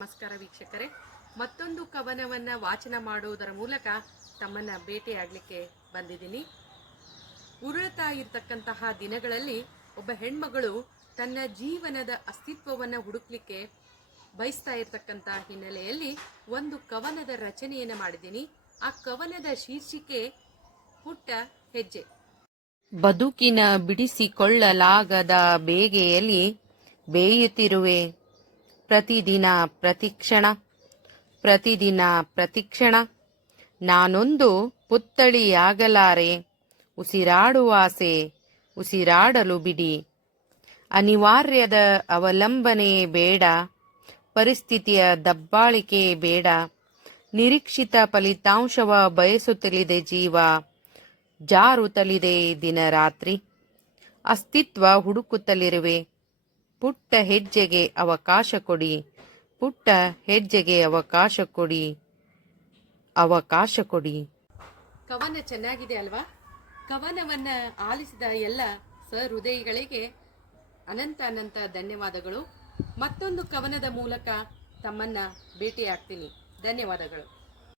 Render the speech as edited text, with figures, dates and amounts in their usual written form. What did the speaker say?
ನಮಸ್ಕಾರ ವೀಕ್ಷಕರೇ, ಮತ್ತೊಂದು ಕವನವನ್ನ ವಾಚನ ಮಾಡುವುದರ ಮೂಲಕ ತಮ್ಮನ್ನ ಭೇಟಿಯಾಗಲಿಕ್ಕೆ ಬಂದಿದ್ದೀನಿ. ಉರುಳ್ತಾ ಇರತಕ್ಕಂತಹ ದಿನಗಳಲ್ಲಿ ಒಬ್ಬ ಹೆಣ್ಮಗಳು ತನ್ನ ಜೀವನದ ಅಸ್ತಿತ್ವವನ್ನು ಹುಡುಕ್ಲಿಕ್ಕೆ ಬಯಸ್ತಾ ಇರತಕ್ಕಂತ ಹಿನ್ನೆಲೆಯಲ್ಲಿ ಒಂದು ಕವನದ ರಚನೆಯನ್ನು ಮಾಡಿದ್ದೀನಿ. ಆ ಕವನದ ಶೀರ್ಷಿಕೆ ಪುಟ್ಟ ಹೆಜ್ಜೆ. ಬದುಕಿನ ಬಿಡಿಸಿಕೊಳ್ಳಲಾಗದ ಬೇಗೆಯಲ್ಲಿ ಬೇಯುತ್ತಿರುವೆ ಪ್ರತಿದಿನ ಪ್ರತಿಕ್ಷಣ ನಾನೊಂದು ಪುತ್ಥಳಿಯಾಗಲಾರೆ. ಉಸಿರಾಡುವಾಸೆ ಉಸಿರಾಡಲು ಬಿಡಿ. ಅನಿವಾರ್ಯದ ಅವಲಂಬನೆ ಬೇಡ, ಪರಿಸ್ಥಿತಿಯ ದಬ್ಬಾಳಿಕೆ ಬೇಡ. ನಿರೀಕ್ಷಿತ ಫಲಿತಾಂಶವ ಬಯಸುತ್ತಲಿದೆ ಜೀವ, ಜಾರುತ್ತಲಿದೆ ದಿನ ರಾತ್ರಿ. ಅಸ್ತಿತ್ವ ಹುಡುಕುತ್ತಲಿರುವೆ. ಪುಟ್ಟ ಹೆಜ್ಜೆಗೆ ಅವಕಾಶ ಕೊಡಿ, ಪುಟ್ಟ ಹೆಜ್ಜೆಗೆ ಅವಕಾಶ ಕೊಡಿ, ಅವಕಾಶ ಕೊಡಿ. ಕವನ ಚೆನ್ನಾಗಿದೆ ಅಲ್ವಾ? ಕವನವನ್ನ ಆಲಿಸಿದ ಎಲ್ಲ ಸಹೃದಯಿಗಳಿಗೆ ಅನಂತ ಧನ್ಯವಾದಗಳು. ಮತ್ತೊಂದು ಕವನದ ಮೂಲಕ ತಮ್ಮನ್ನ ಭೇಟಿಯಾಗ್ತೀನಿ. ಧನ್ಯವಾದಗಳು.